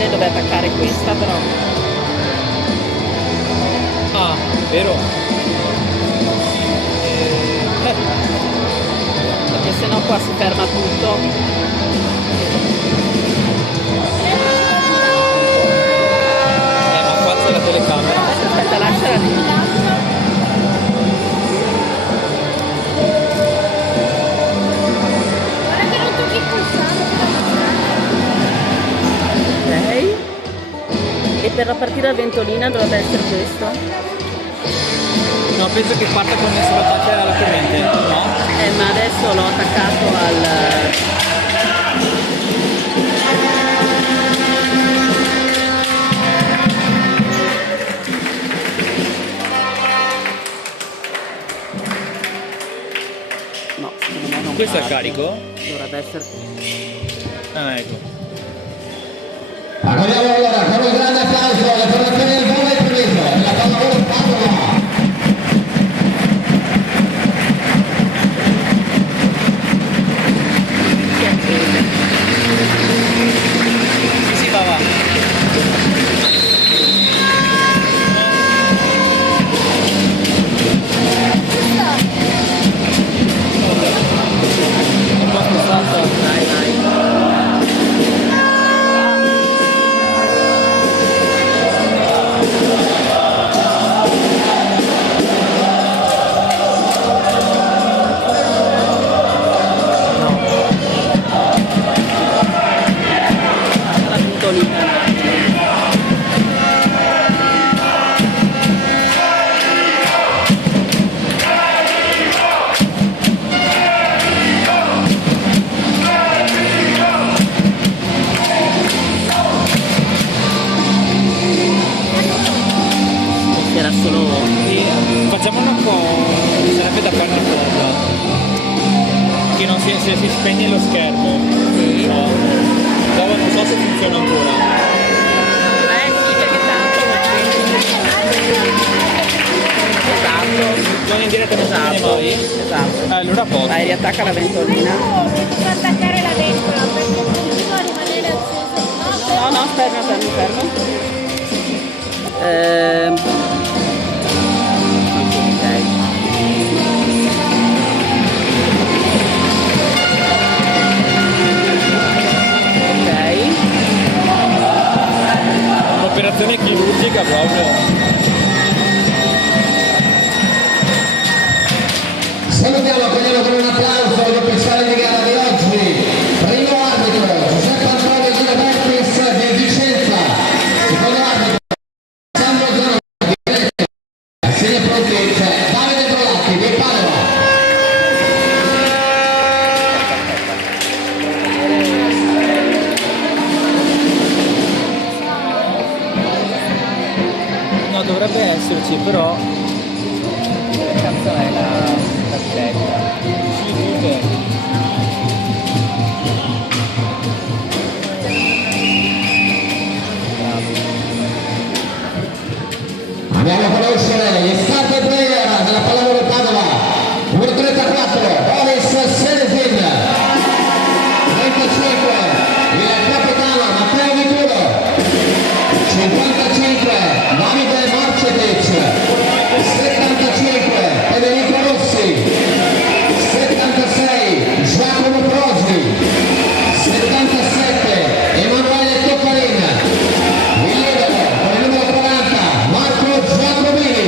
vedere dove attaccare questa, però. Ah, vero? Perché sennò qua si ferma tutto. Ma qua c'è la telecamera. Aspetta, lasciala lì. Ok. E per la partita a ventolina dovrebbe essere questo? No, penso che parta con essere attaccata alla corrente, no? Ma adesso l'ho attaccato al... No, secondo me non Questo è parte. carico? Dovrebbe essere... Ah, ecco. Accogliamo allora con un grande applauso la formazione del Volo e Treviso, la pallavolo Padova. Sì, va. Un po' spostato. Dai, dai. La butto lì. Era solo... E facciamo una cosa, sarebbe da fare una cosa. Che non si spegne lo schermo. Sì. No. Dopo non so se funziona ancora. Sì, perché tanto esatto, Non in diretta non si spegne esatto, mai? esatto. Allora posso. Vai, riattacca la ventolina. Devo attaccare la ventola perché continua a rimanere acceso. No, fermo. Ok. Un'operazione chirurgica proprio. Salutiamo, accogliamo con un applauso gli ufficiali di gara di oggi. Primo arbitro Giuseppe Antonio Girabertis di Vicenza. Secondo arbitro Sandro Zano di Venezia. Assegna pronti c'è Davide Brolatti di Padova. No, dovrebbe esserci, però. Che cazzo è la targhetta? Sì, chiude. Andiamo a conoscere gli start player della pallavolo Padova. Numero 34, Boris Senezin. 35, il capitano Matteo Vituro. 55, Davide Marcetic. 75, Federico Rossi. 76, Giacomo Prosi. 77, Emanuele Toccarin. Il leader con il numero 40, Marco Giacomini.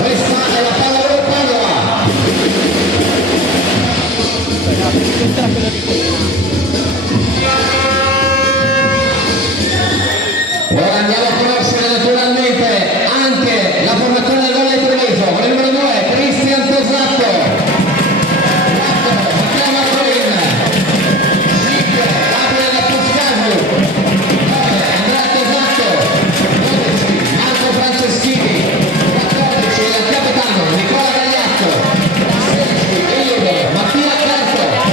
Questa è la pallavolo Padova. Questa era quella di prima. Ora andiamo a conoscere naturalmente anche la formazione del Volley Treviso con il numero 2 Cristian Tosatto, 4 Matteo Marcolin, 5 Gabriele Toscasio, 9 Andrea Tosatto, 12 Marco Franceschini, 14 il capitano Nicola Gagliatto, 16 il leader Mattia Carto.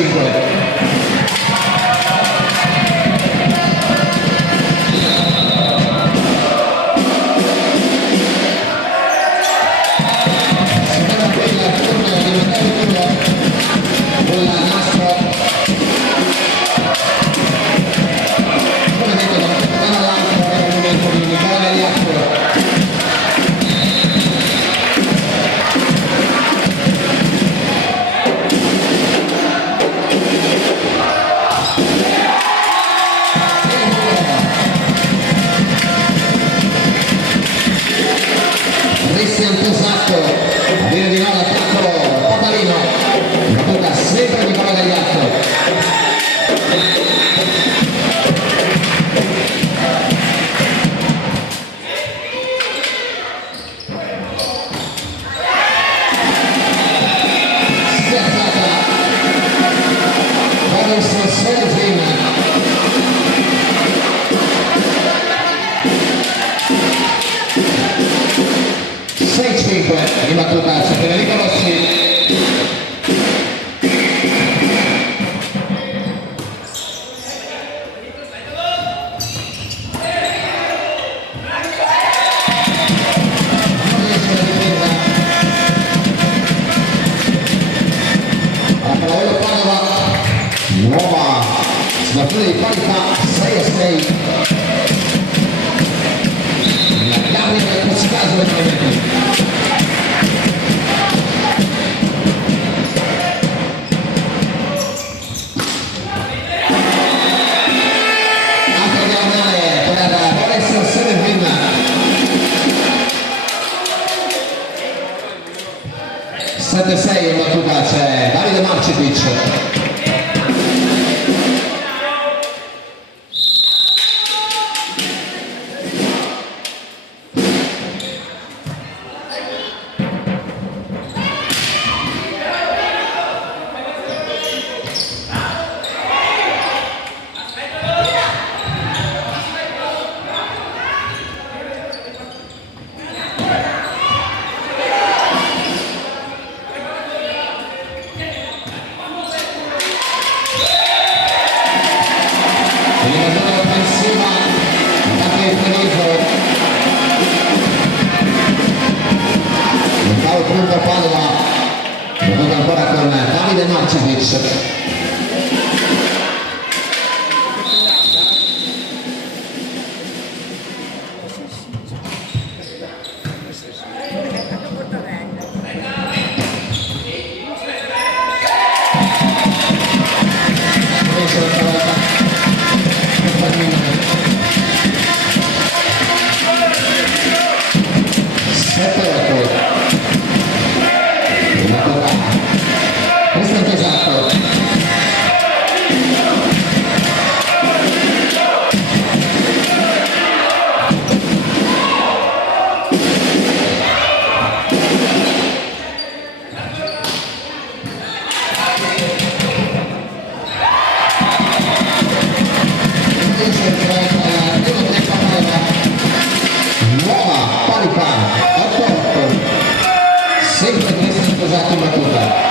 5. Cristian Tosatto, viene di nuovo l'attacco Papalino, la tocca sempre Nicola Gagliardo. Spiazzata, Boris Serafin. 6-5 in battuta su Federico Rossi. Nuova sbattuta di parità 6-6. La Gabriel del Cossicaso naturalmente. Altra diagonale per Boris Serafin. 7-6 in battuta c'è Davide Marcetic. Eliminazione offensiva, attacco infinito. L'ottavo punto a Padova, giocato ancora con Davide Marcetic. Cristian Tosatto. Nuova parità 8-8. Sempre Cristian Tosatto in battuta.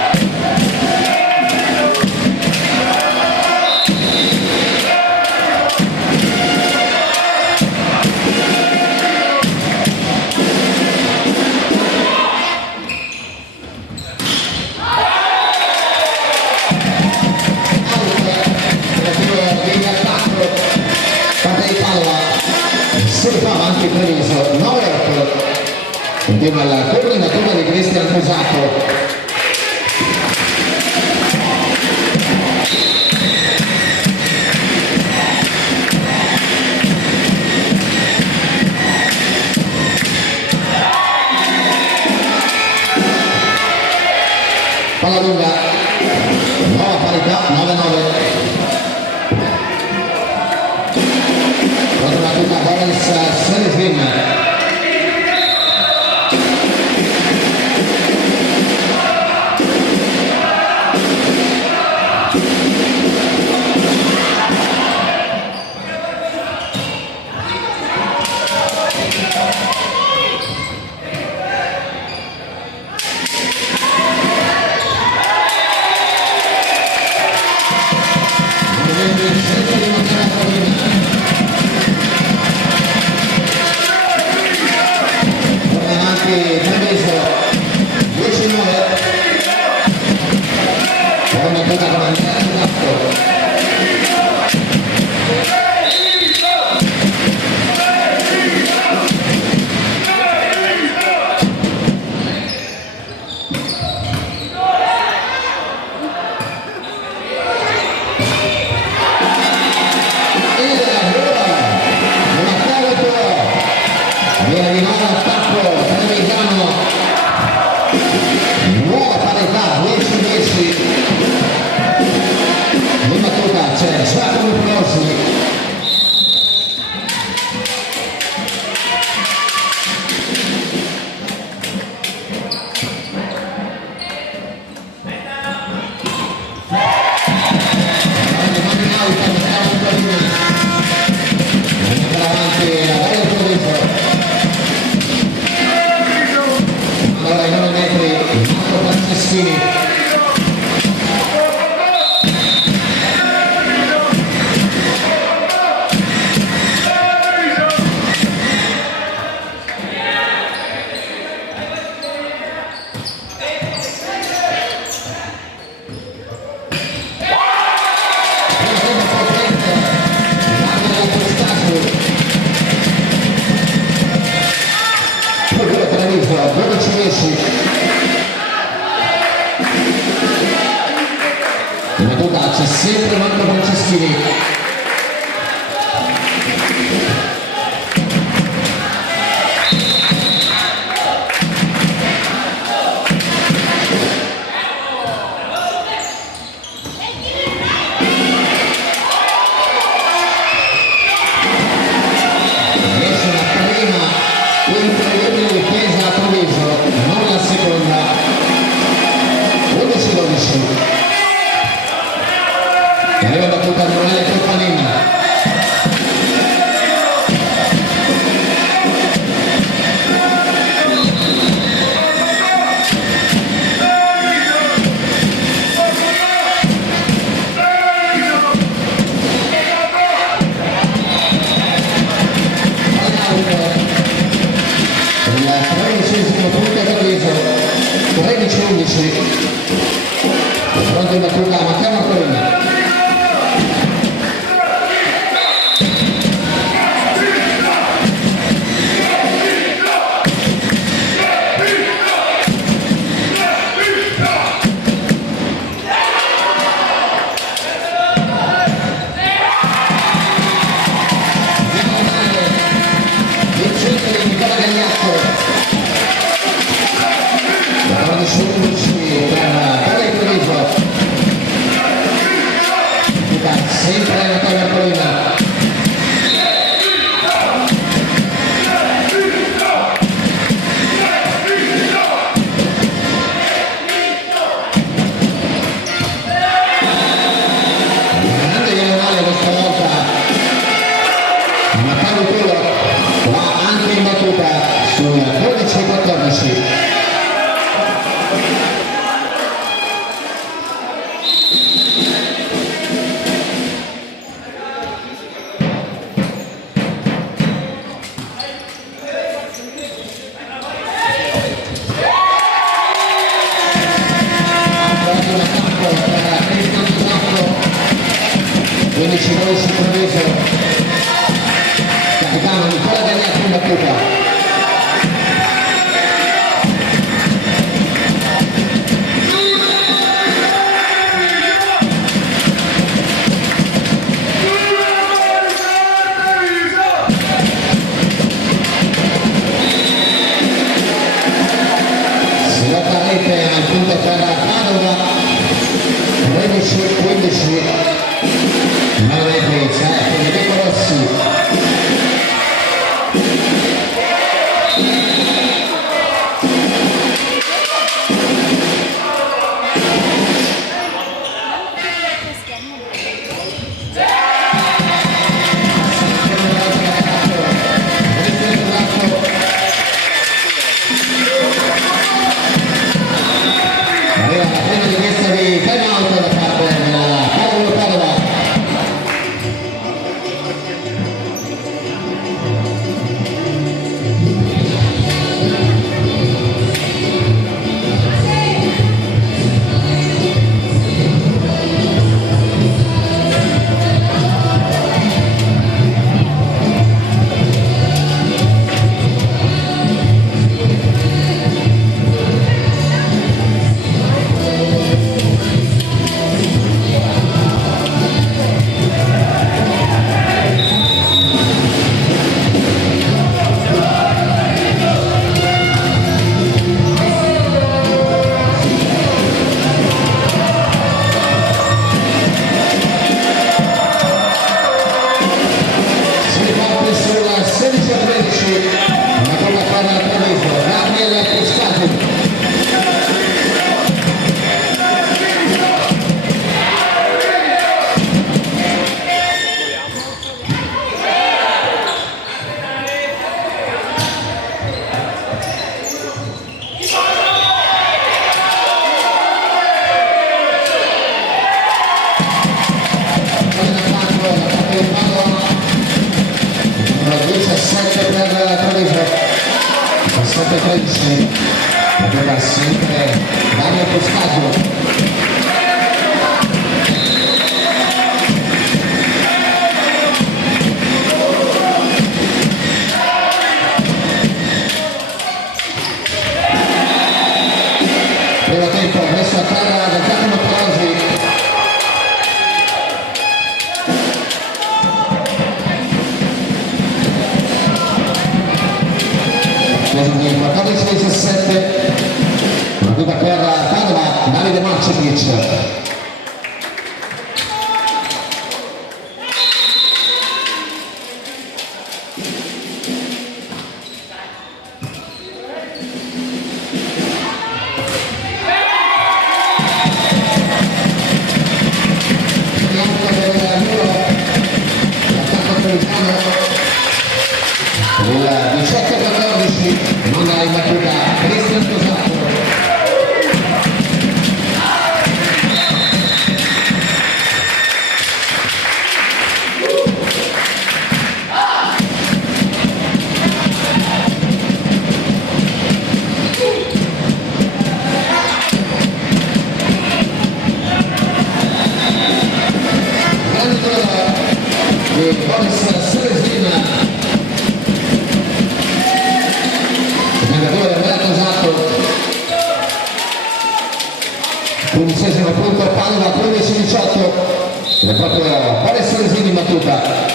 Si fa avanti Treviso 9-8. Continua la coordinatura di Cristian Tosatto. Palla lunga, nuova parità 9-9. Battuta Boris Serafin. Franceschini. In battuta c'è sempre Marco Franceschini. Riesce la prima incredibile difesa a Treviso, non la seconda. 11-12. Arriva battuta Emanuele Coppanina. Il 13esimo punto a Treviso, 13-11. Pronto in battuta Matteo Marcolini. Sempre Matteo Marcolina. Grande diagonale questa volta. Matteo Marcolina va anche in battuta sul 12-14. Quindi ci vuole il Treviso, capitano Nicola Gagliacco in battuta. Si lotta a rete al punto per Padova, 13-15. Non è Felice, Federico Rossi. 13, aveva sempre Dario Pescaggio. Primo tempo messo a terra da Giacomo Trosi. Scusa di 14-17, battuta per Padova, Davide Marcevic. Il 18-14 non ha imbattuta Cristian Sposato. Grande gol di Boris Selesina. Quindicesimo punto, Padova 15-18, è proprio Boris Selesini in battuta.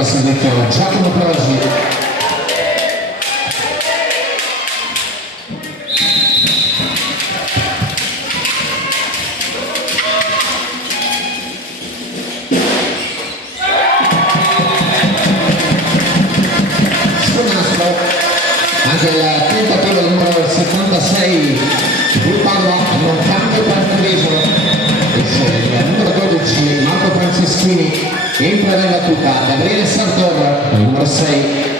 al servizio Giacomo Perosi. Anche il tentativo numero 76 di Padova non cambia per Treviso e sceglie il numero 12 Marco Franceschini entra nella tuta Gabriele Sartor il numero 6.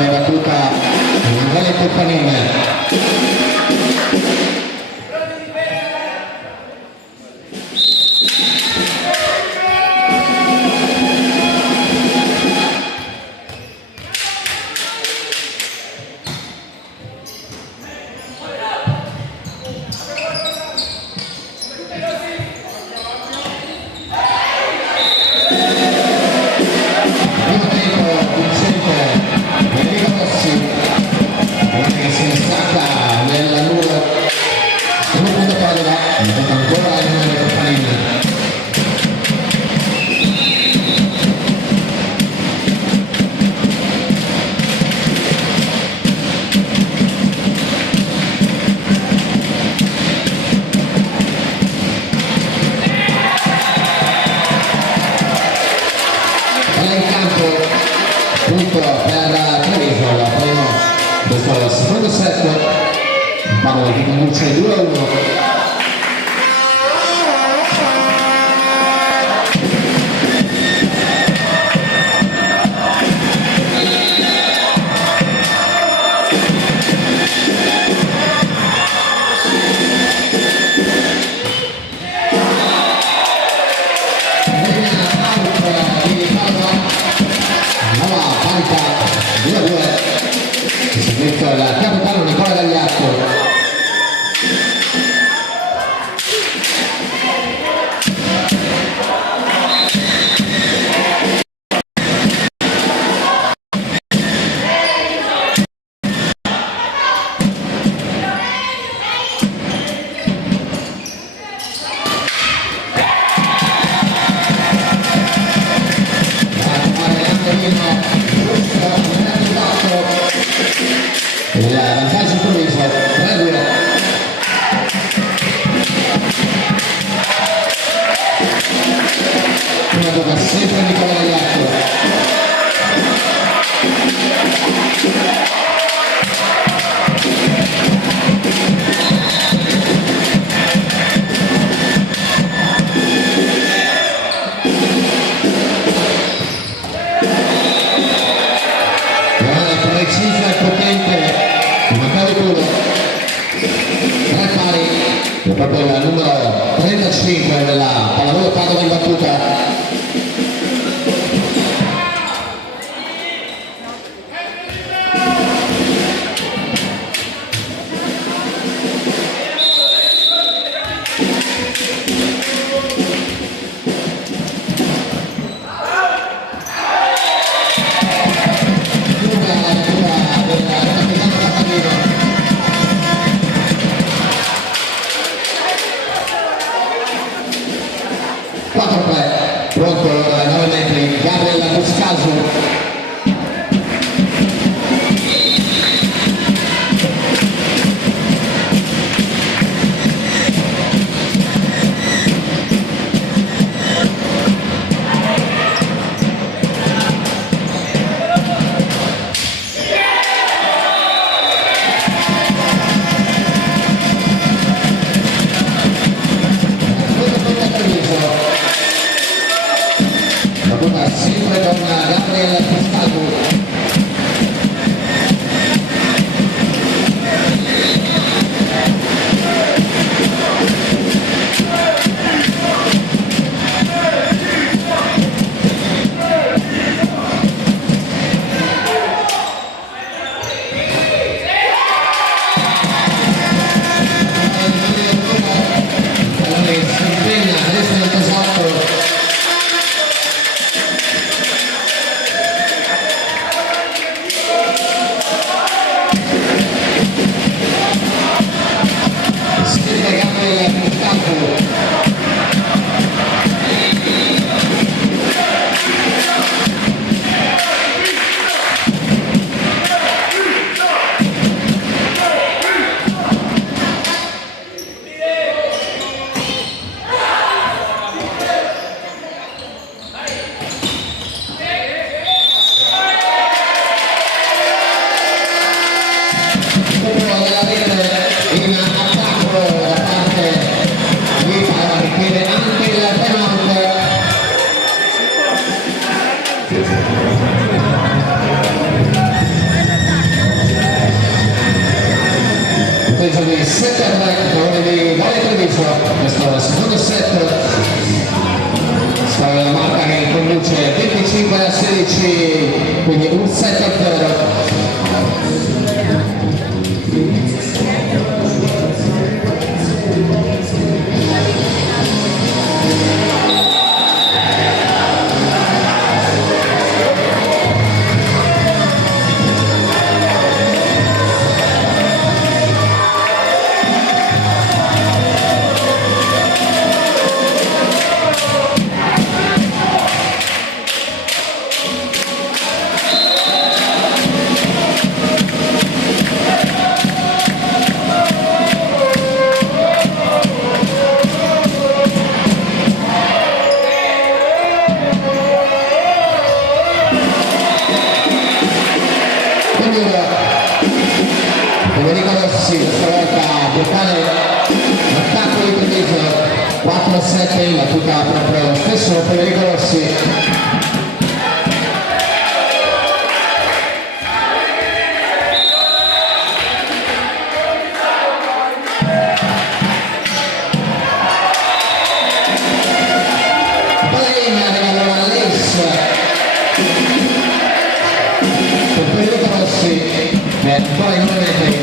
viene battuta Emanuele Toppanin. Punto per Treviso, al primo questo secondo set, Paolo che conduce 2-1. Il capitano Nicola Gagliardo. Il vantaggio Treviso 3-2. Una tocca sempre Nicola Gagliardo. Precisa e potente il Maccabi Culo, 3 pari, è proprio il numero 35 della pallavolo Padova in battuta. Pronto 9 metri, Gabriel Buscaso. Sempre con Gabriel Buscaso. 7-3 a favore di Volley Treviso. Questo è il secondo set. La marca che conduce 25-16, quindi un 7-0. Federico Rossi, questa volta giocare l'attacco di Treviso, 4-7 in battuta proprio lo stesso Federico Rossi. Ballerina arriva a Lace per Federico Rossi. Ancora in 9 metri.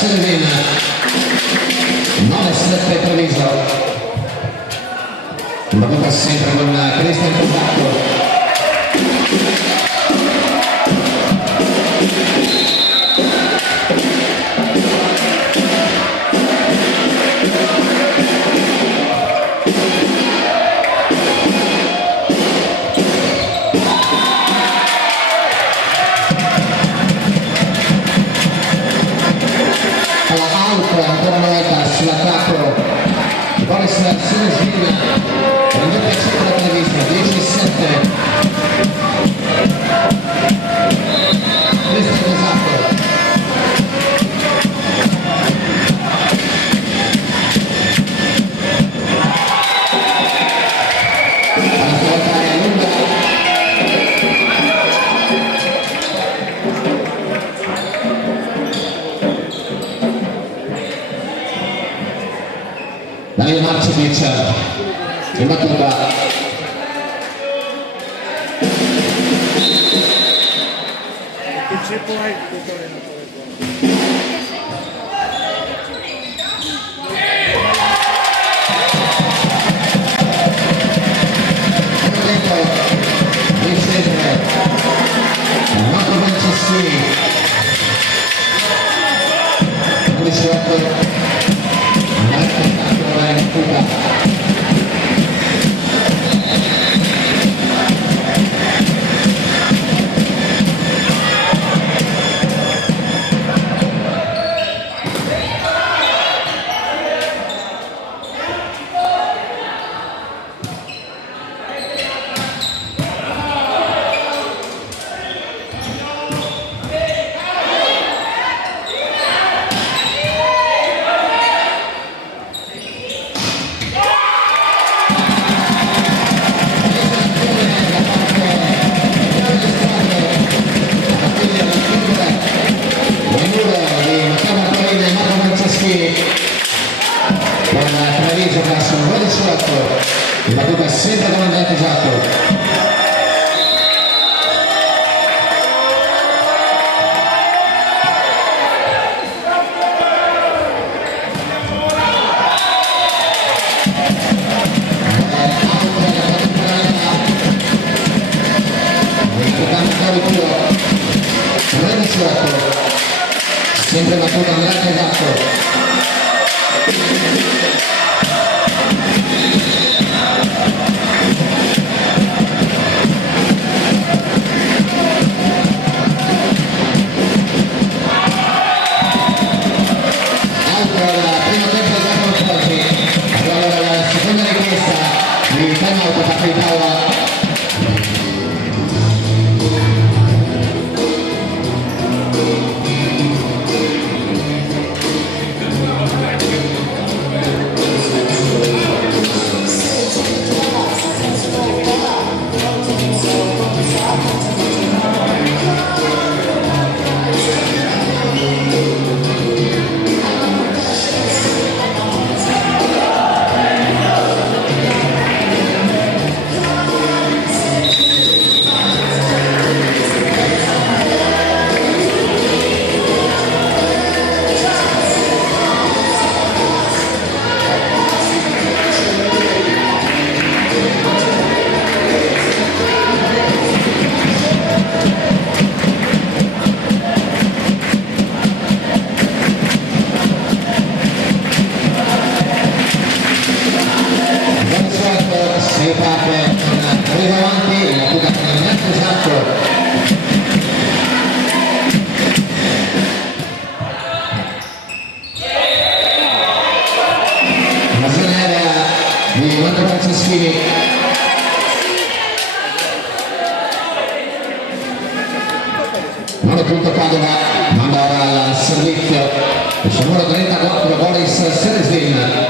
Selvin 9-7 Treviso, battuta sempre con Cristian Cosacco. Ancora una volta sull'attacco Boris Silesvin, un doppio centro da Treviso, 10-7. Cristian Cosacco. Alla volta è lunga. Daniel Marcevic in battuta. Marco Franceschi 11-8. in battuta sempre comandante Giacco. Sempre battuta andante esatto. Primo tempo del Giacomo Foggi. Allora la seconda richiesta di time out da parte di Paola. Si parte con presa avanti, la fuga con il netto esatto. Invasione aerea di Marco Franceschini. Nuovo punto Padova, manda ora al servizio il suo numero 34 Boris Sereslin.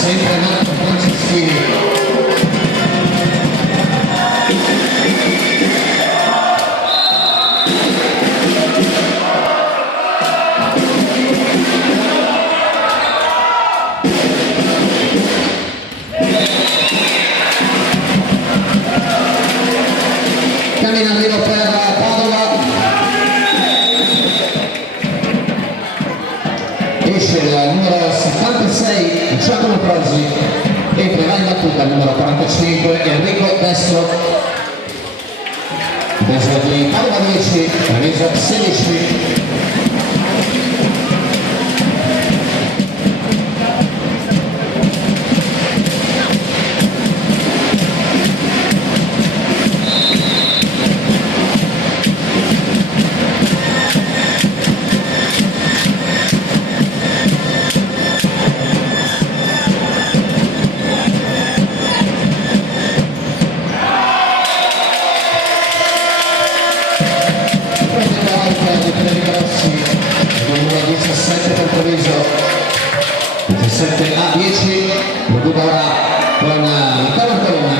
Sempre Marco Franceschini. Cammina in arrivo per Padova. Esce il numero 76 Giacomo Prozzi, entra va in battuta il numero 45 Enrico Destro. Destro di Padova 10, Treviso 16. Numero 17 per Treviso, 17 a 10, lo gioca ora con Matteo Antonina.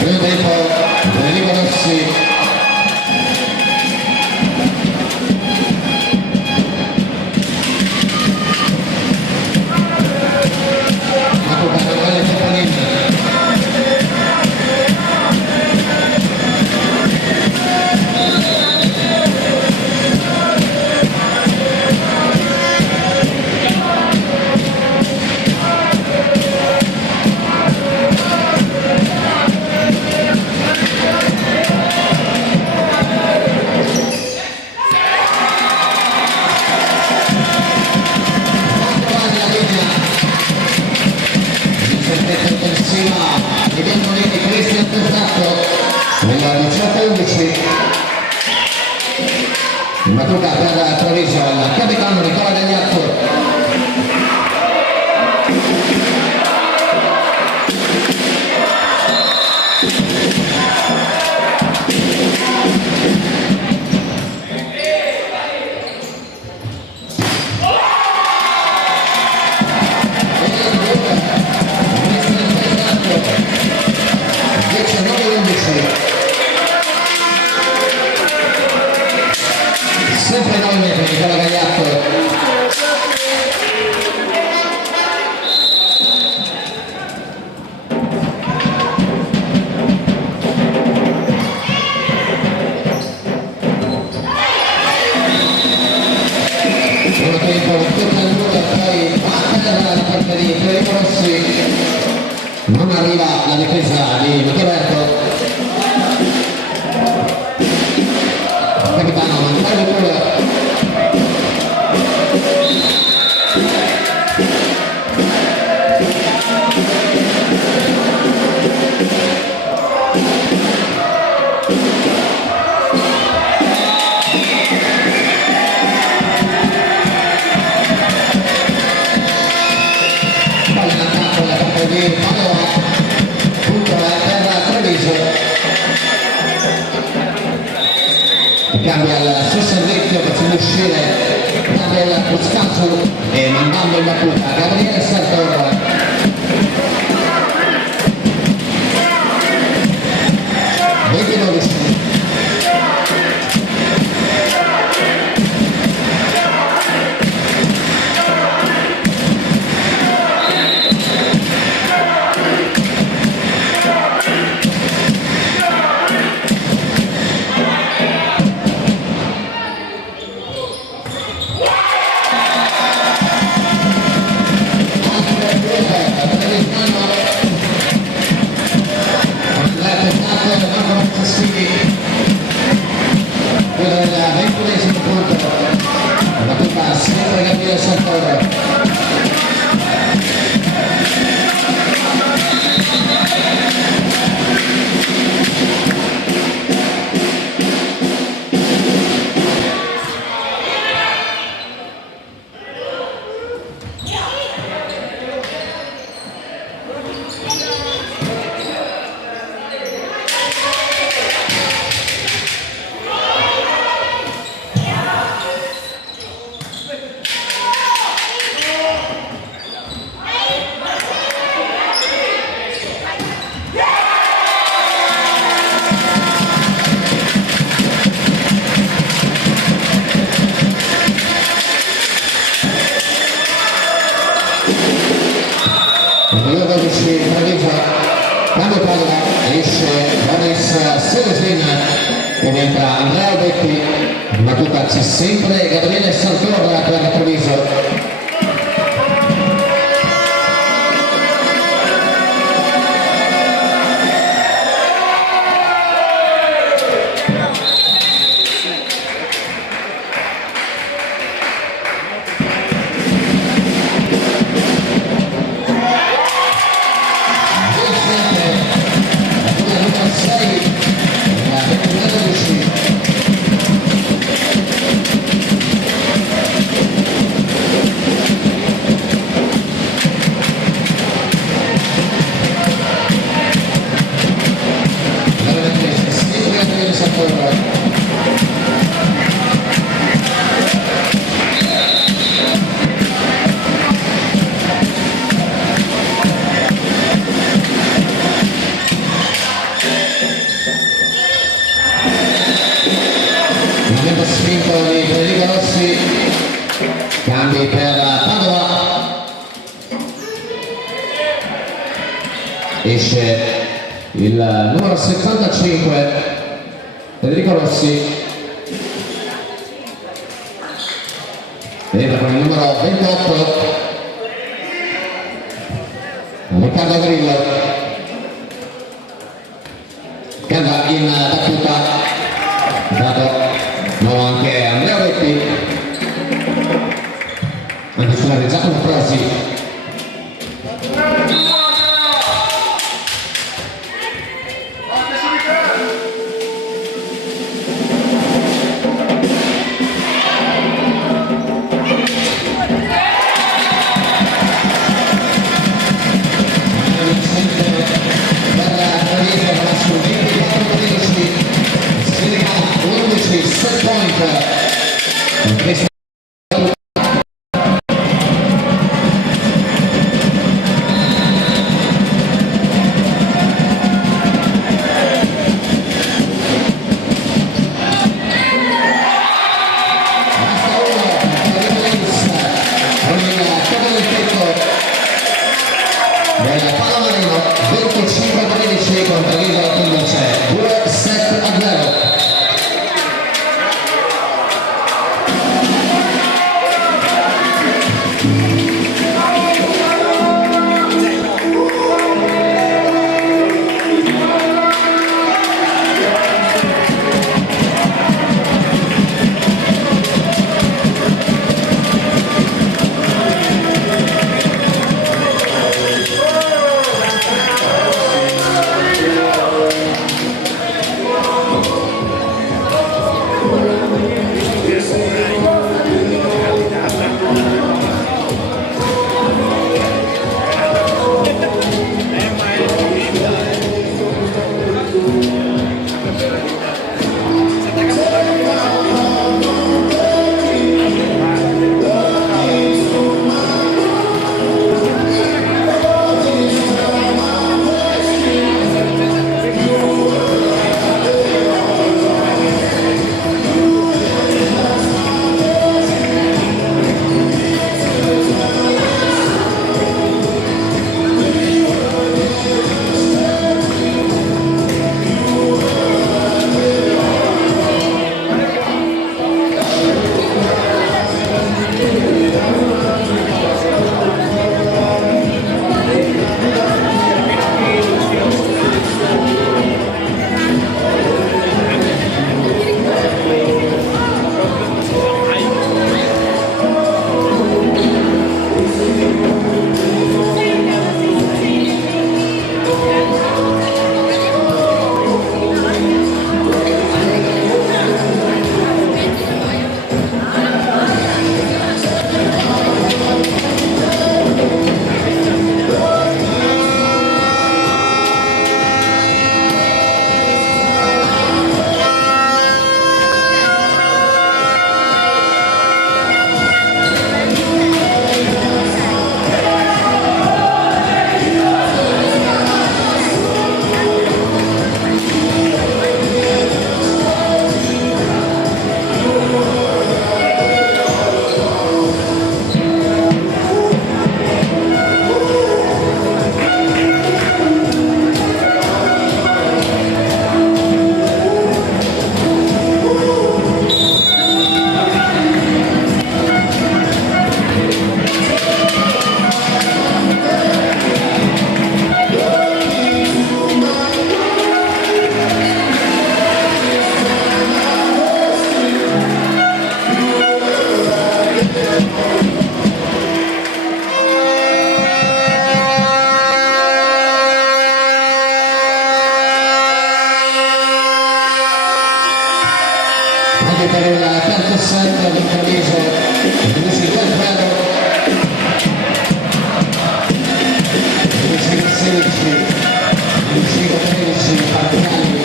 Primo tempo, Enrico Rossi. battuta per Treviso, il capitano Nicola Gagliatto. Sempre 9 metri Nicola Gagliatto. Primo tempo, tutta il muro e poi va a terra da parte di Federico Rossi. Non arriva la difesa di Mattoberto. Capitano Manuel Pure. Poi in attacco la parte di Padova, punto per Treviso. Cambia il suo servizio facendo uscire Gabriele Coscazzo e mandando in battuta Gabriele Sartor. Quando Padova esce Boris Selesin ed entra Andrea Betti, battuta c'è sempre Gabriele Sartor per Treviso. Spinto di Federico Rossi, cambi per Padova, esce il numero 75 Federico Rossi, entra con il numero 28 Riccardo Grillo, canta in battuta, dato no anche Andrea Betti, anche sulla Giacomo Prosi. 13, set point. Del Palamarino 25-13 contro l'Isola Tundoce, 2-7-0. Anche per il terzo set del Treviso, invece il Belgrado 16-16, 15-13 parziali.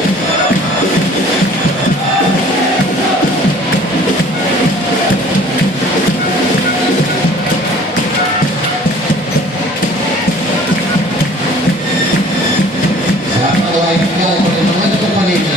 La palla in finale con il momento Panini.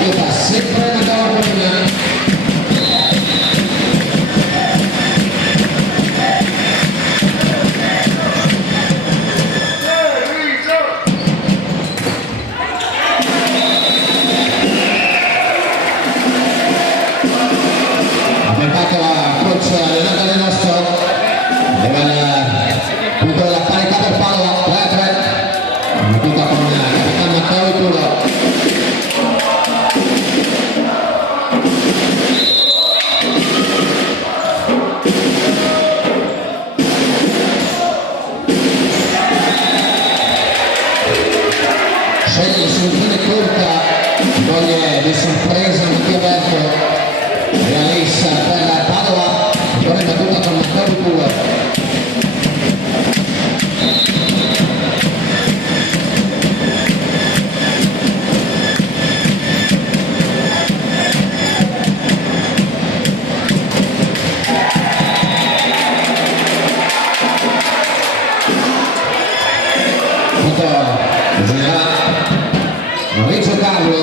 partita sempre una cavalcolina. Attentato la coach allenata del nostro deve il punto della parità per palo 3-3 battuta con il capitano Matteo Iturro. Sceglie la soluzione corta, voglia di sorpresa Mattia Berto. Realissa per Padova, ancora in battuta con Matteo Iturro. Bisognerà Maurizio Carlo,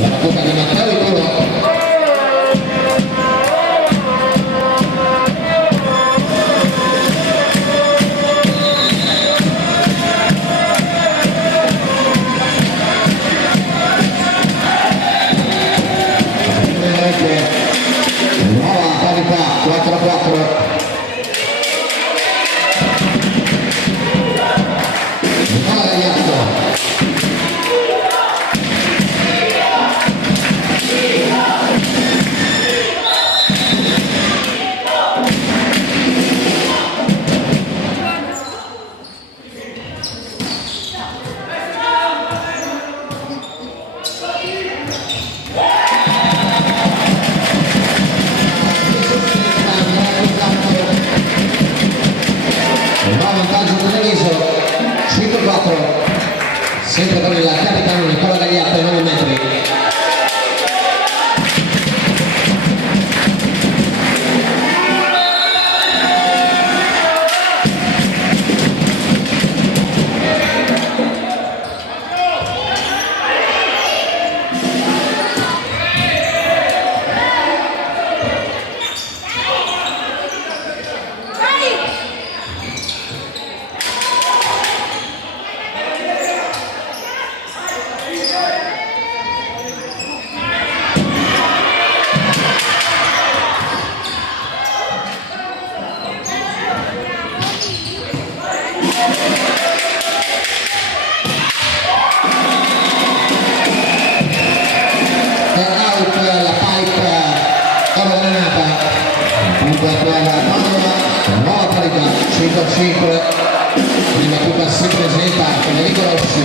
la battuta di Matteo Iturro. Nuova parità 4-4. Vantaggio condiviso 5-4 sempre con il capitano Nicola Gagliato ai 9 metri. Nuova parità 5-5, prima battuta si presenta Federico Rossi.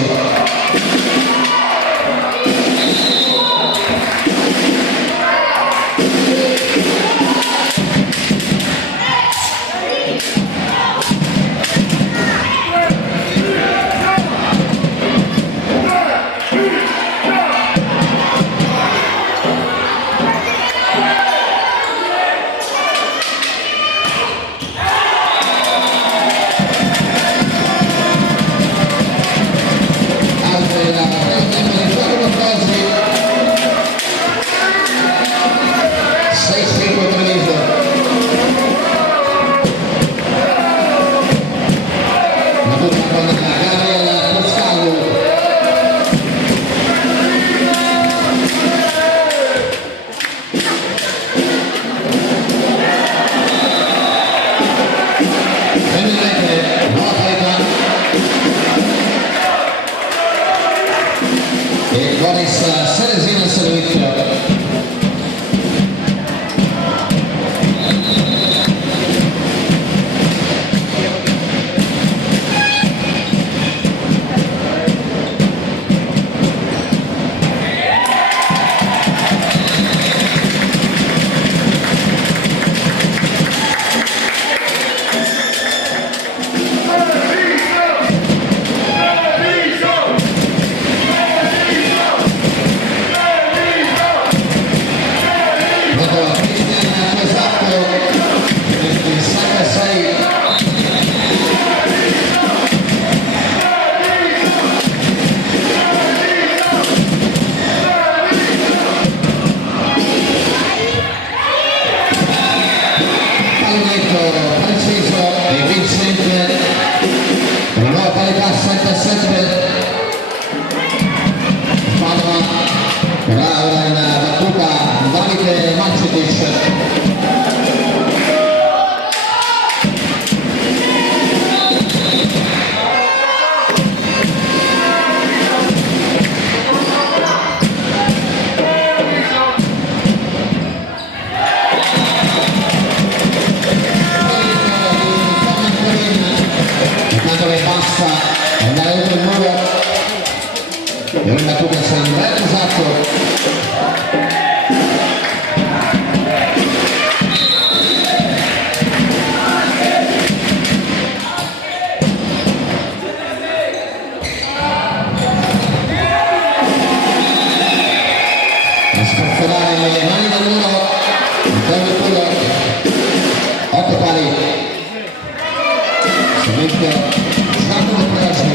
ora in battuta Davide Mancetic. Andare oltre il muro e una battuta sempre esatto. A scartare le mani dal muro, interno il muro, 8 pali, subito scatto del Prassi.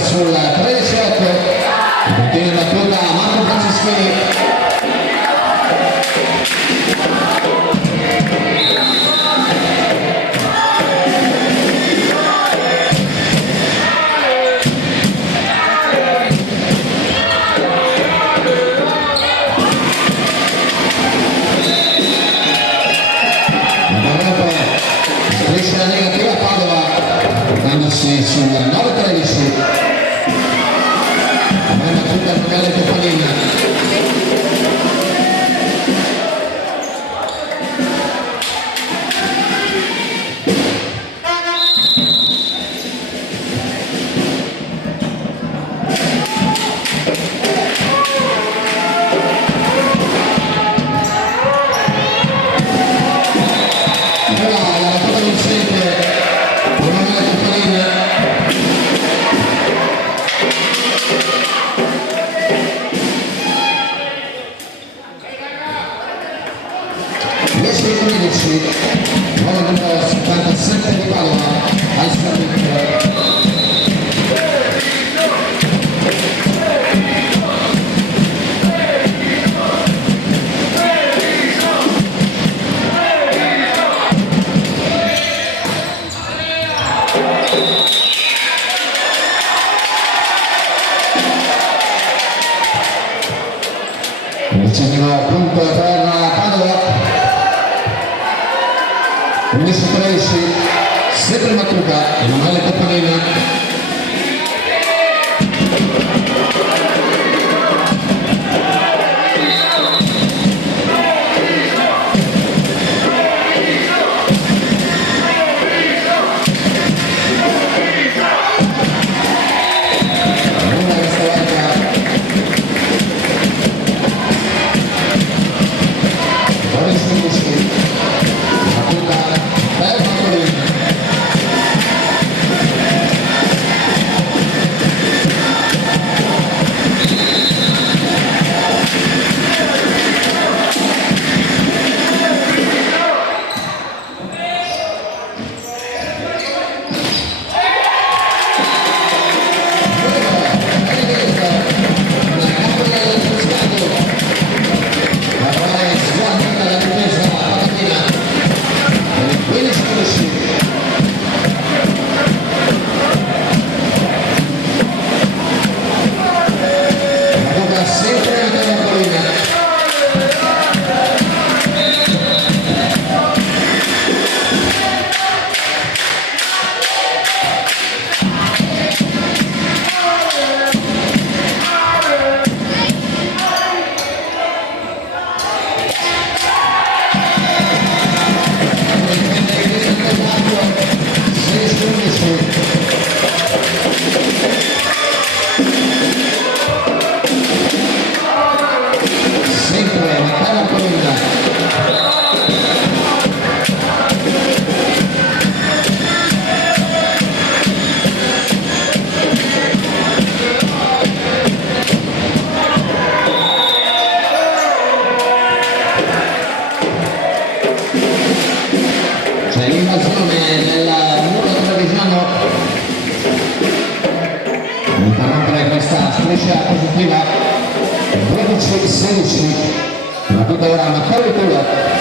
sul 13-8, continua la battuta Marco Franceschini. Striscia negativa Padova, portandosi sul 9-13. Ormai battuta il mondiale Topalina. vai servizio. Il secondo punto per Padova, 11-13, sempre Matruca, Emanuele Coppanina. L'invasione del muro trevigiano per rompere questa striscia positiva 12-16, la tutta ora Matteo Tula.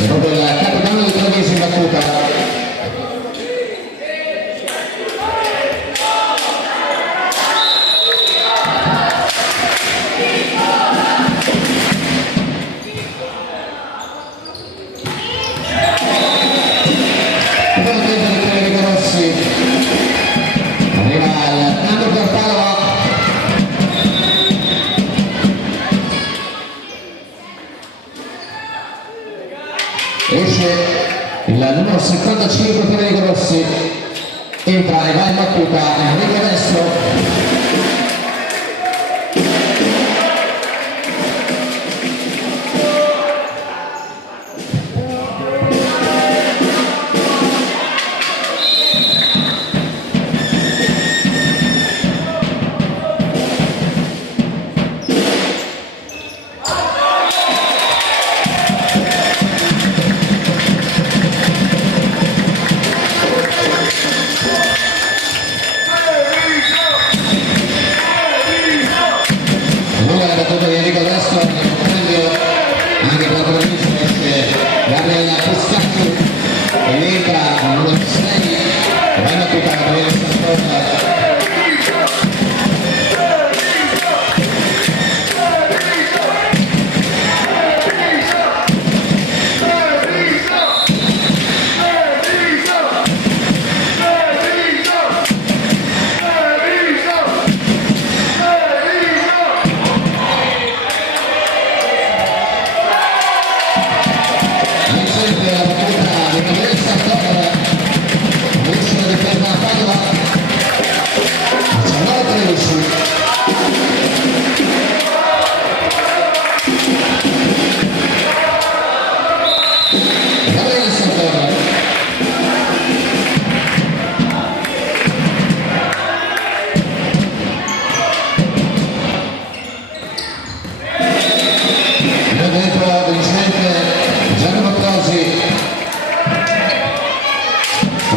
E proprio il capitano di Treviso in battuta. Buon tempo di Federico Rossi. Arriva il cambio per Padova. Esce il numero 75 Federico Rossi, entra e va in battuta Enrico Destro.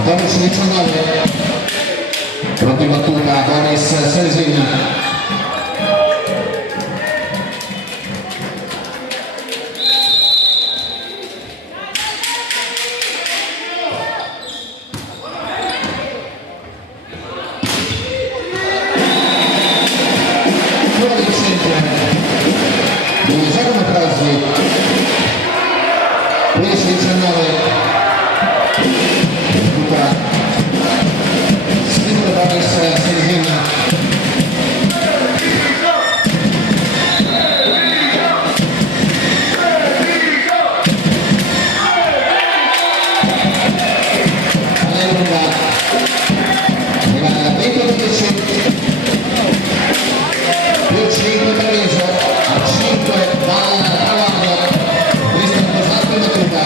Boris 19, pronto in battuta Boris Selsin. Fuori il centro, Giacomo Crosby, 15-19. Singolo Boris Selsin. All'Elunga arriva 20-10 più 5 Treviso a 5 dal traguardo. Cristian Tosato in battuta.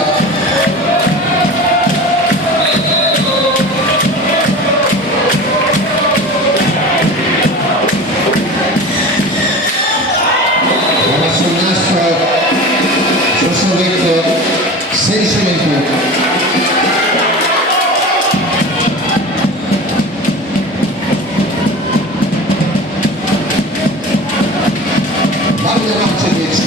Sul nastro sul servizio 16-21. Mario Marcevic.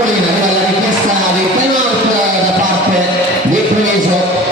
Arriva la richiesta di time out da parte di Treviso.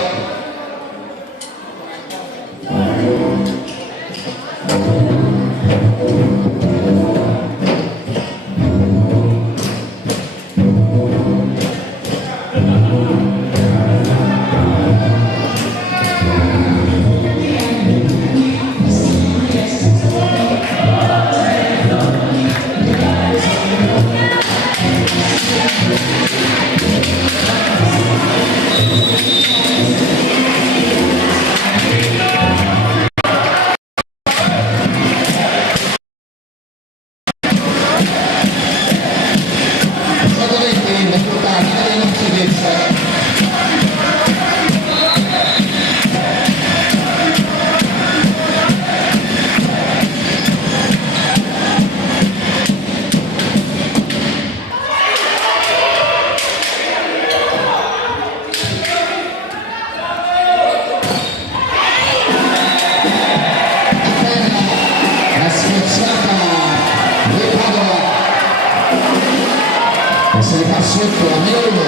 Se ne fa sotto a meno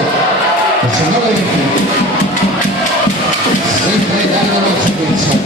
19 di più, sempre dalla conseguenza.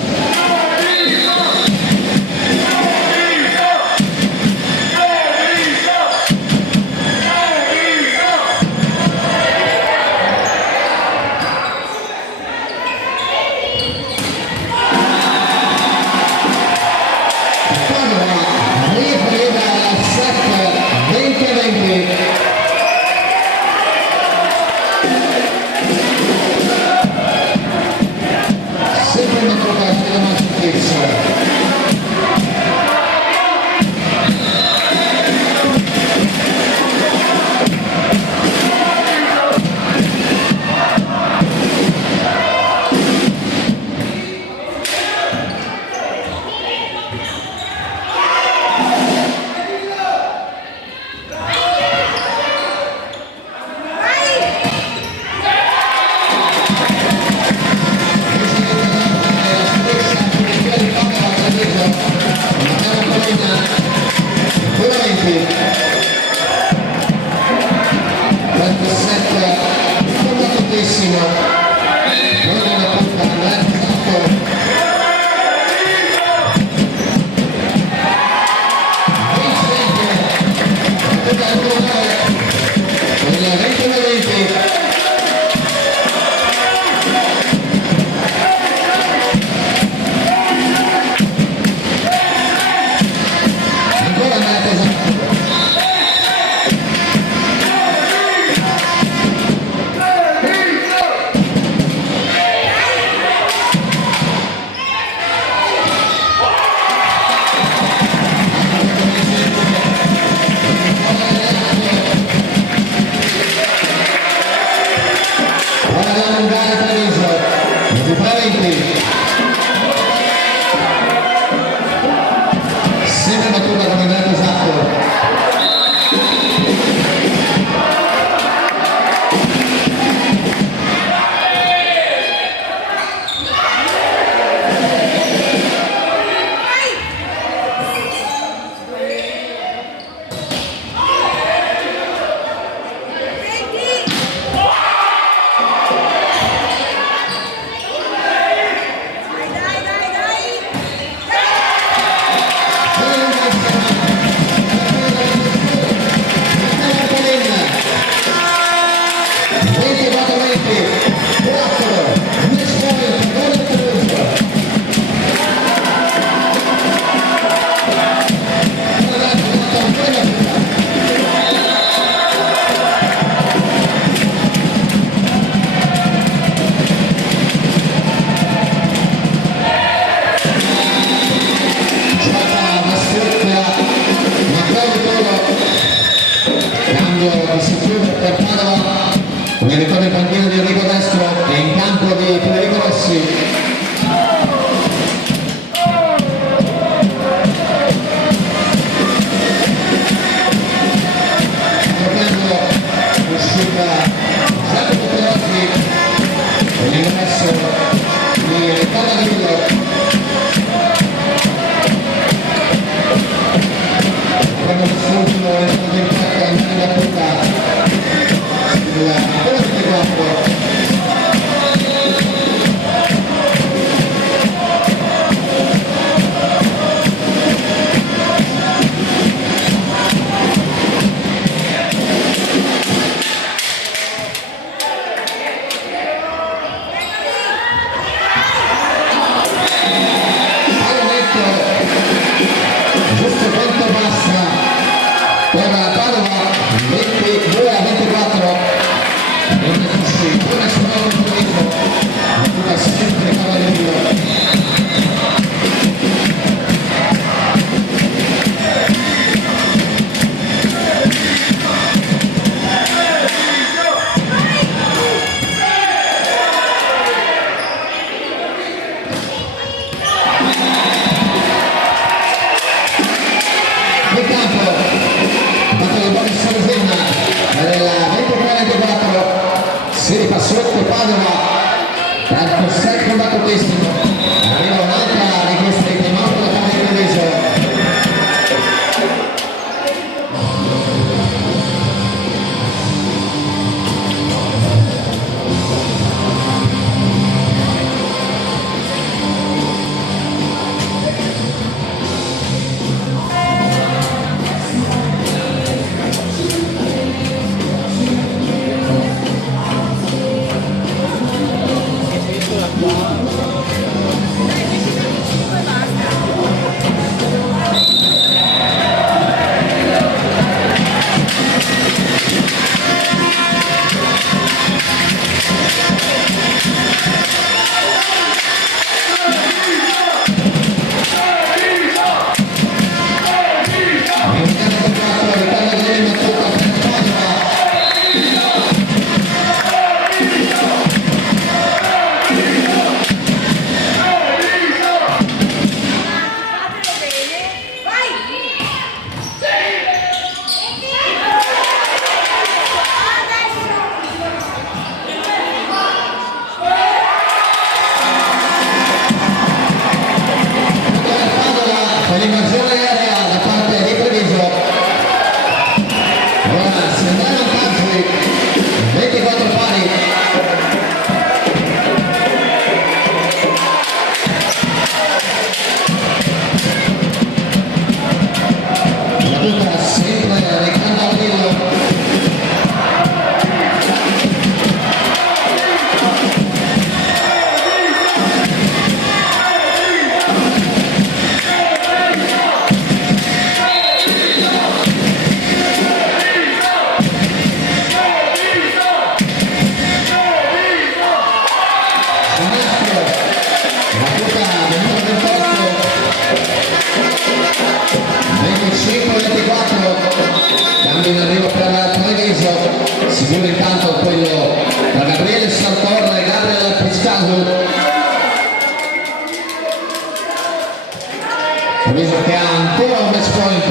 Treviso che ha ancora un match point,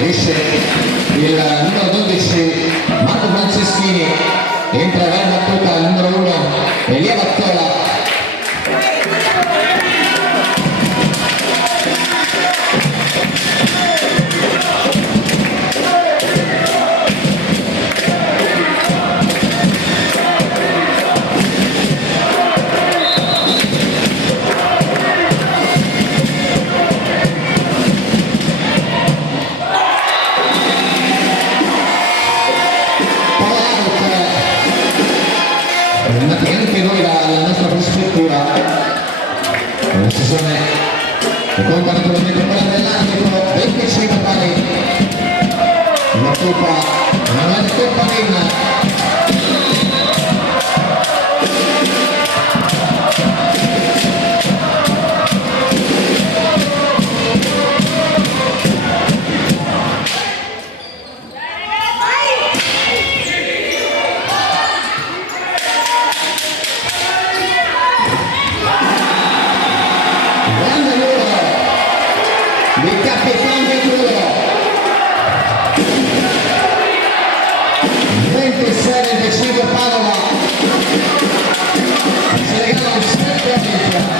esce il numero 12 Marco Franceschini, entra in battuta il numero 1 Elia Vattola. Anche noi la nostra prospettiva la decisione che conta naturalmente quella dell'arbitro 25 pari una colpa Emanuele Coppanin. Il capitano del Truro 26-25 Padova si regala un 7 a 20.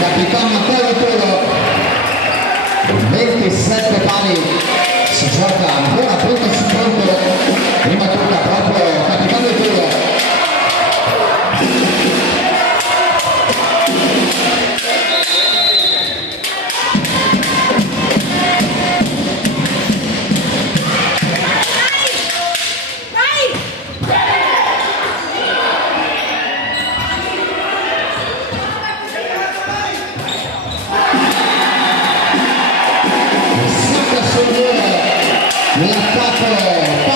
Capitano Matteo Toro 27 pali si gioca ancora punto su punto prima tocca proprio Capitano Toro. L'attacco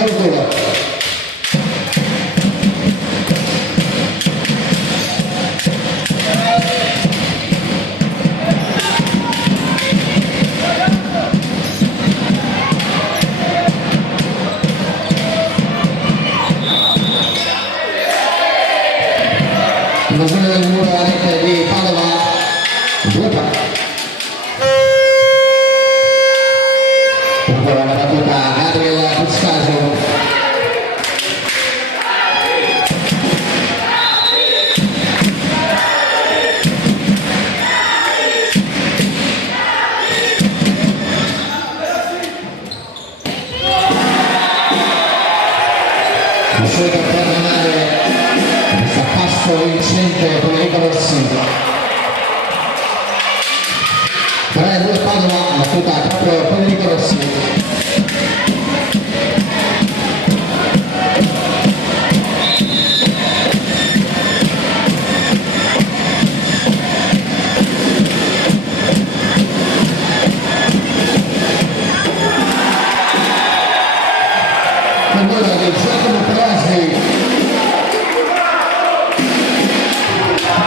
Caldura. Conclusione del muro alla rete di Padova, 2 pari. Ancora una battuta Gabriele Buscasio. Il solito perdonare questo passo vincente con Enrico Rossi. 3-2 Padova, battuta proprio con Enrico Rossi. Di Giacomo Perosi,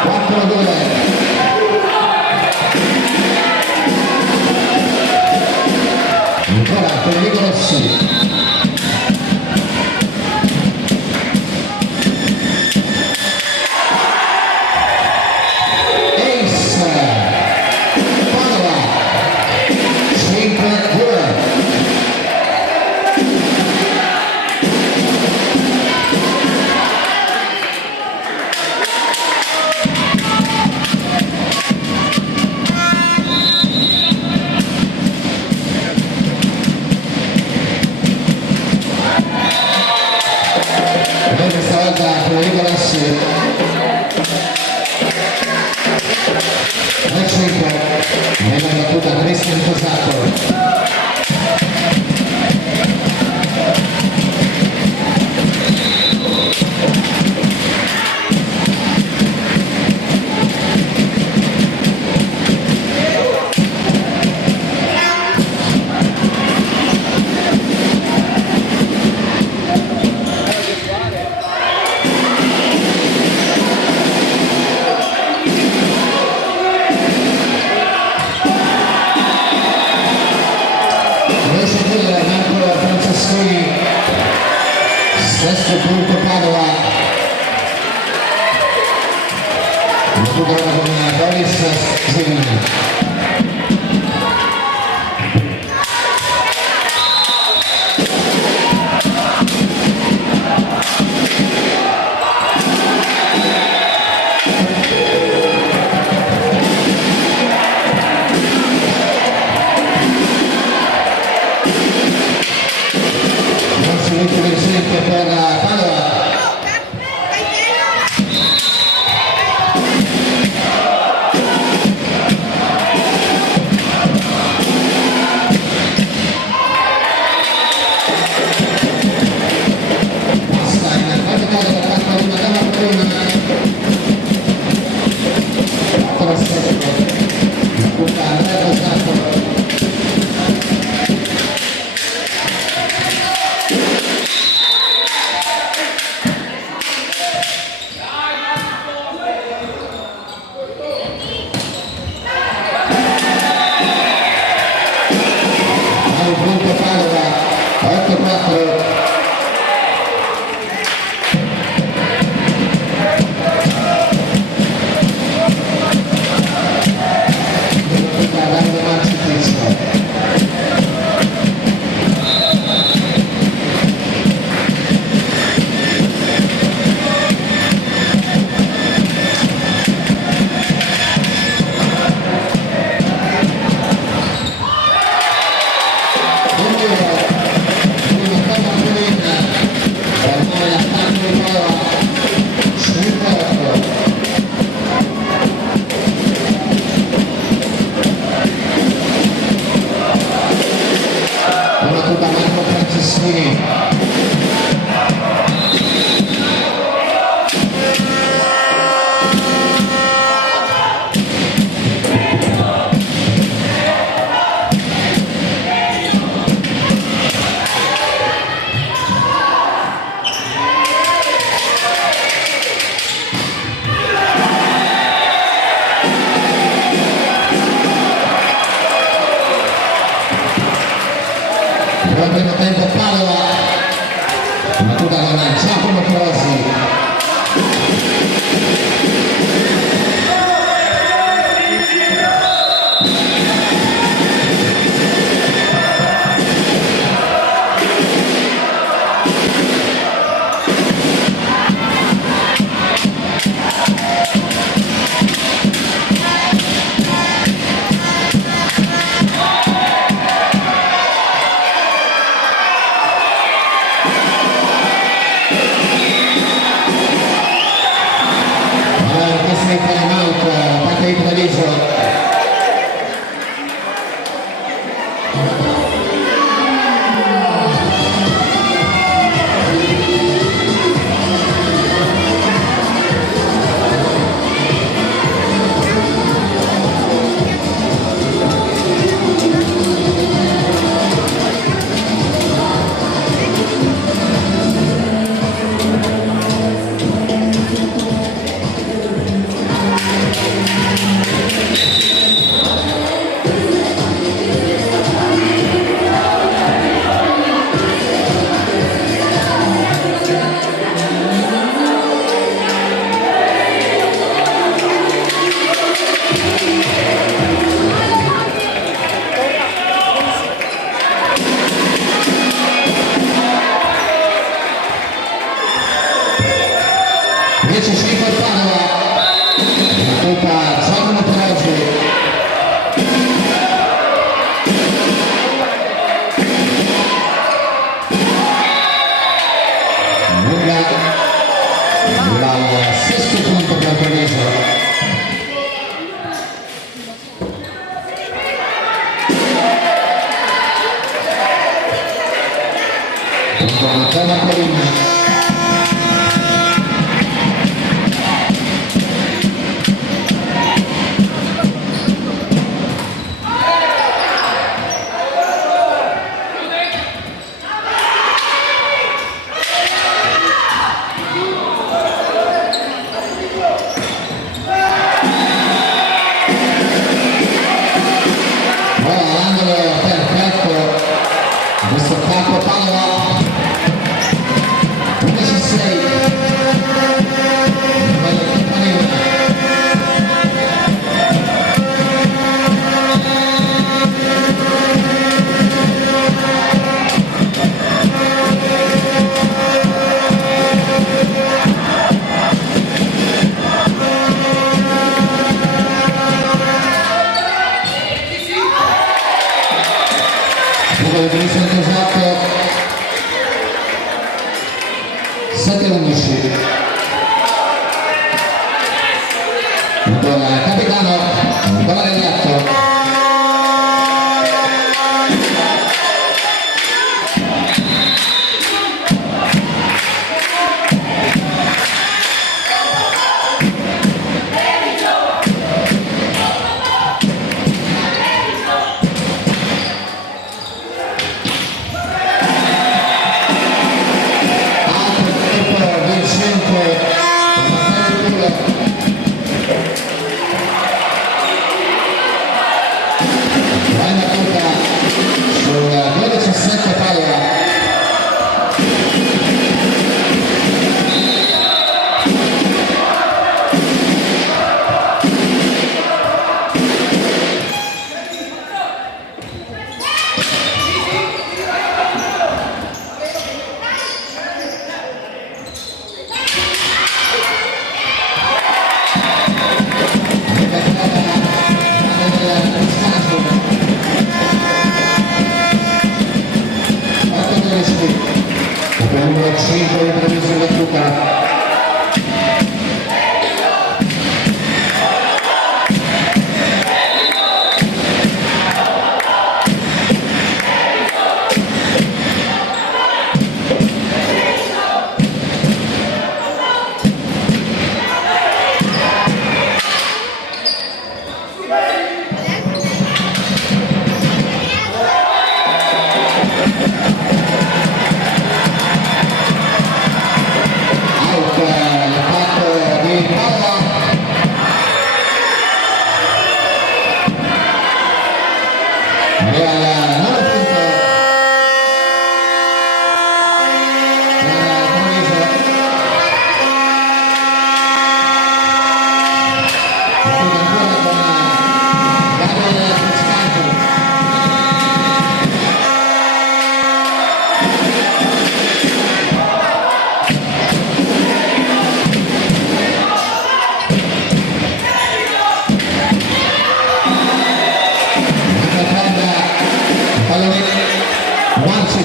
4-2. Ancora per Enrico Rossi. Ace Padova, 5-2. Questa volta con Enrico Rossi al 5 nella battuta Cristian Tosato. Marco Francesconi, sesto punto Padova. Il punto con Boris Zin. Presente per Padova. Basta in parte Padova, parte di Madama prima. 4-7. Disputa Andrea Rosato. Punto Padova, 8-4. Buon primo tempo Padova, battuta con Giacomo Crosi.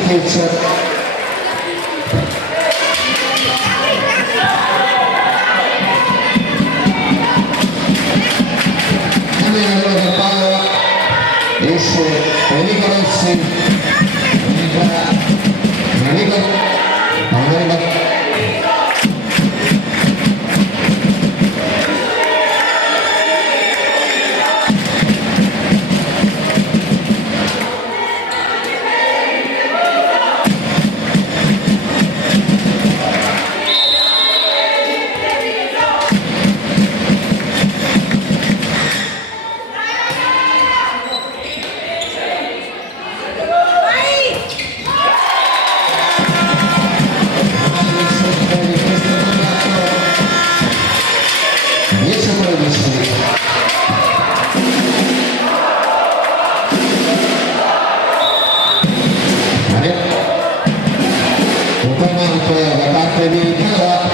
Mancic. Cambia il numero del palo, esce Enrico Rossi, Enrico, da parte di Padova.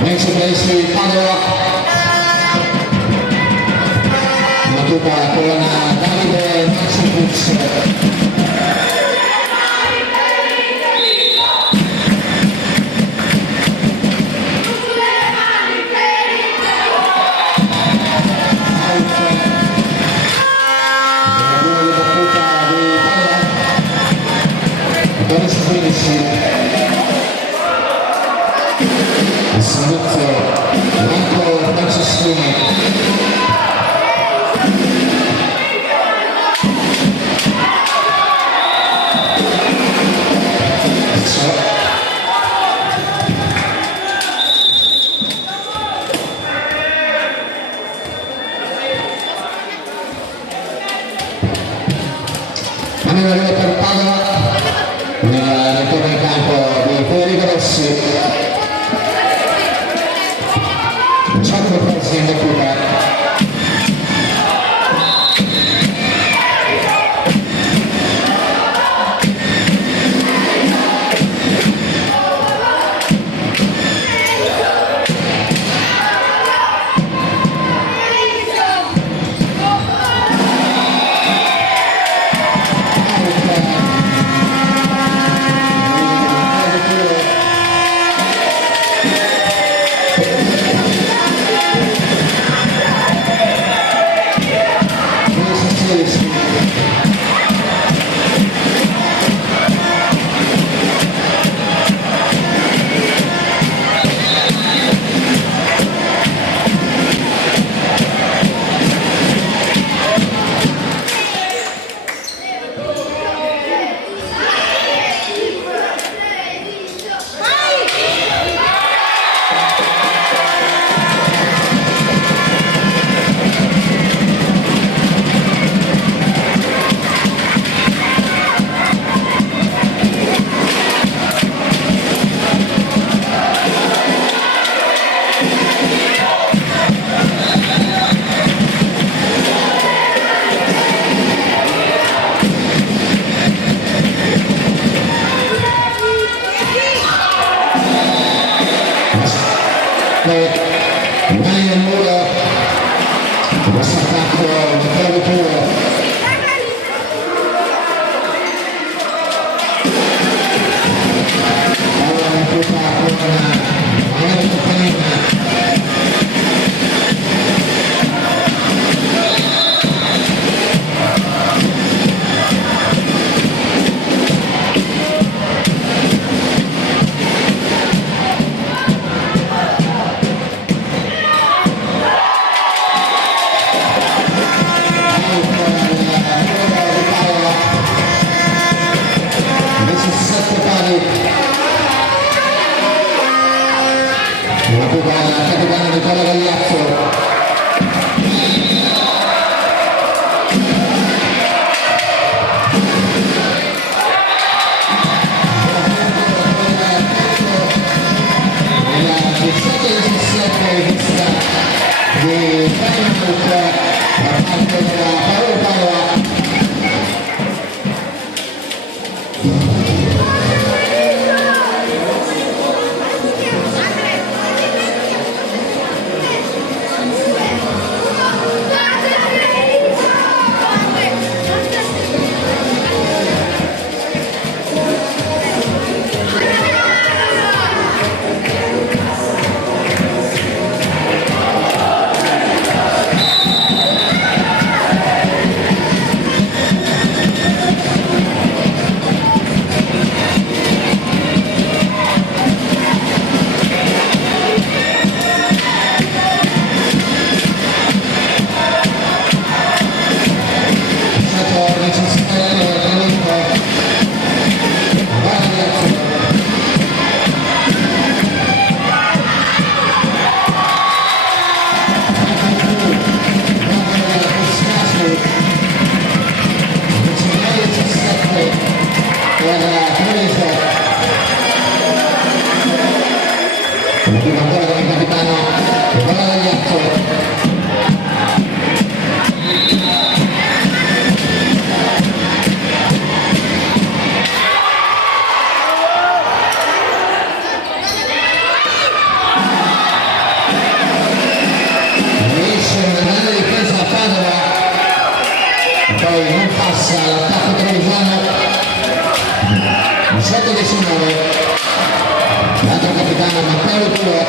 Vince Pesci Padova, battuta con Davide Mancic. Battuta di Padova. prima arrivo per Padova nel ritorno in campo di Federico Rossi. Gioco preso in battuta. Rimane nel muro questo attacco di Claudio Puro. Palla battuta con Mario Toffanina. Una pupa capitano Nicola Gagliazzo. La 17 vista di Frankfurt da parte della Paolo Padova. L'ultima ancora con il capitano Nicola Gagliazzo. Riesce una grande difesa a Padova, poi non passa l'attacco trevigiano. 18-19. L'altro capitano Matteo Puro.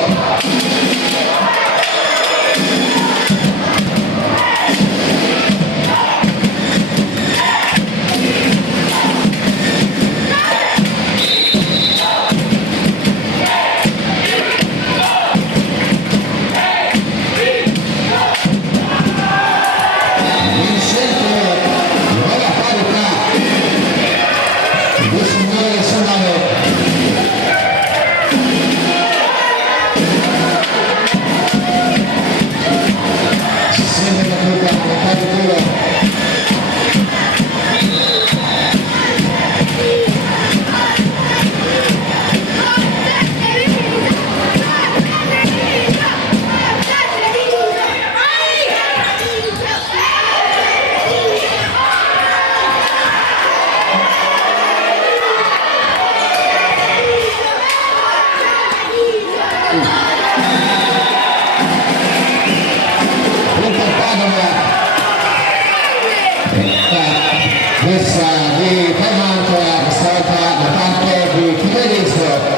di Fermante, questa volta da parte di Chiverisco.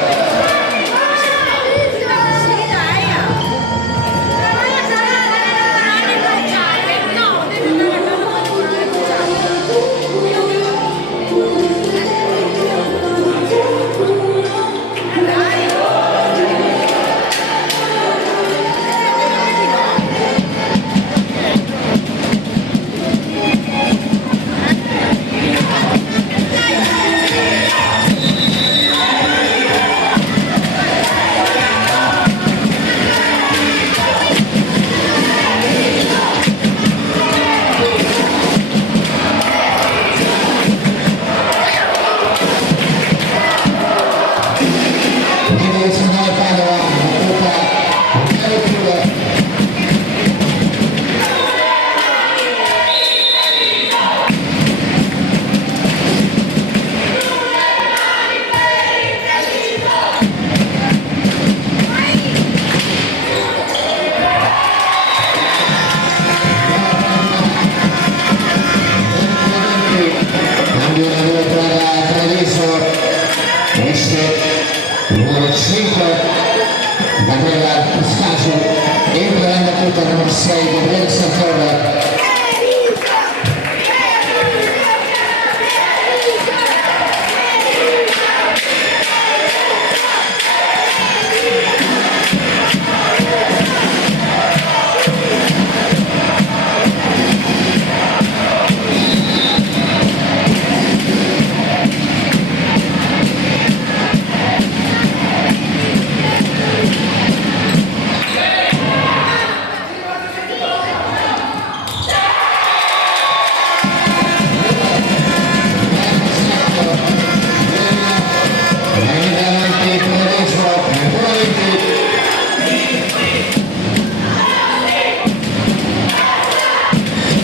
Numero 5 Gabriela Piscacci e prende tutta il numero 6 Gabriele Santoro.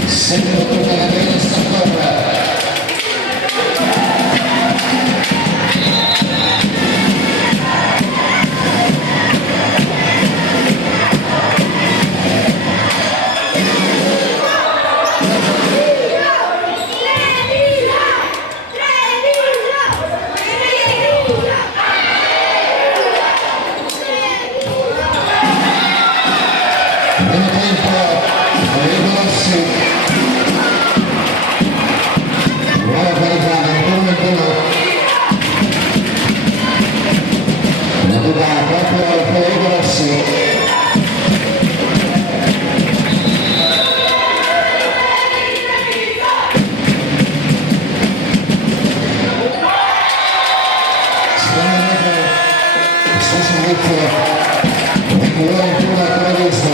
Sempre tutta la bella Santoro. Primo tempo, Enrico Rossi. Nuova qualità, 21-21. La guida proprio Federico Rossi. Secondo metro, il suo servizio. Ora in prima previsto,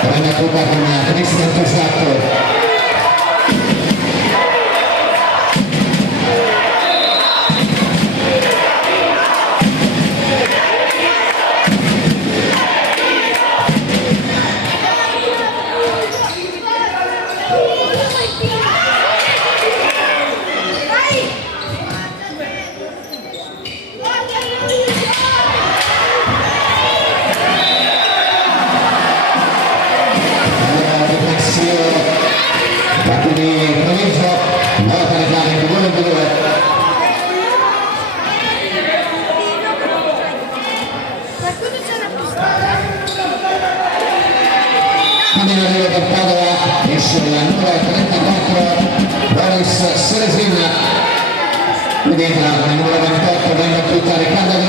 prende tutta con Cristian Tosatto. Quindi Treviso, nota le chiave 2-2. Quindi l'arrivo per Padova esce la numero 34 Boris Seresina, quindi entra la numero 28 venga tutta Riccardo